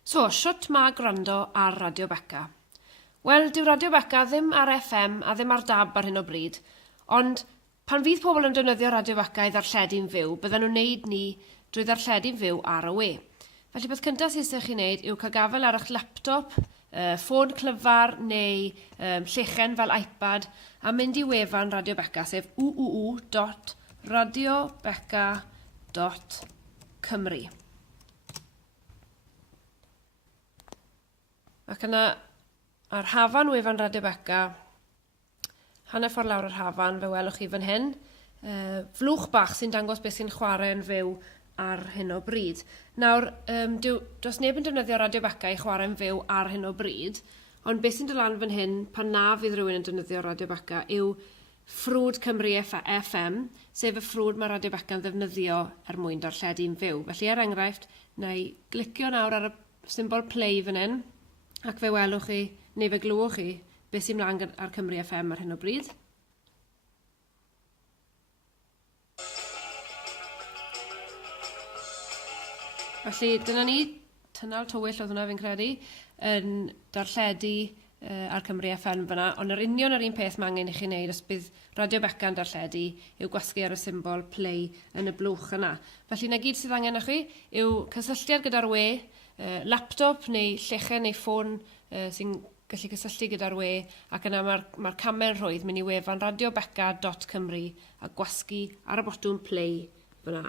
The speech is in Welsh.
So, shwt mae gwrando ar Radio Beca? Wel, dyw Radio Beca ddim ar FM a ddim ar DAB ar hyn o bryd, ond pan fydd pobl yn defnyddio Radio Beca i ddarlledu'n fyw, bydden nhw'n neud ni drwy ddarlledu'n fyw ar y we. Felly beth cyntaf sydd eich chi'n neud yw cael gafel ar eich laptop, ffôn clyfar neu llechen fel iPad a mynd i wefan Radio Beca, sef www.radiobeca.cymru. Ac yna ar hafan wefan Radio Beca, hanner ffordd lawr yr hafan, fe welwch chi fan hyn, flwch bach sy'n dangos beth sy'n chwarae yn fyw ar hyn o bryd. Nawr, does neb yn defnyddio Radio Beca i chwarae'n fyw ar hyn o bryd, ond beth sy'n dod lan fan hyn pan na fydd rhywun yn defnyddio Radio Beca yw ffrwd Cymru FM, sef y ffrwd mae Radio Beca yn ddefnyddio er mwyn darlledu'n fyw. Felly, er enghraifft, na i glicio nawr ar y symbol play fan hyn, ac fe welwch chi, neu fe glywch chi, beth sy'n mlaen ar Cymru FM ar hyn o bryd. Felly, dyna ni, tynnal tywyll oedd hwnna fi'n credu, yn darlledu ar Cymru FM fyna, ond yr union yr un peth mae angen i chi wneud os bydd Radio Beca yn darlledu yw gwasgu ar y symbol play yn y blwch yna. Felly, na gyd sydd angen i chi yw cysylltiad gyda'r we, laptop neu llechen neu ffôn sy'n gallu cysylltu gyda'r we, ac yna mae'r camel rhwydd mynd i wefan radiobeca.cymru a gwasgu ar y botwm play fyna.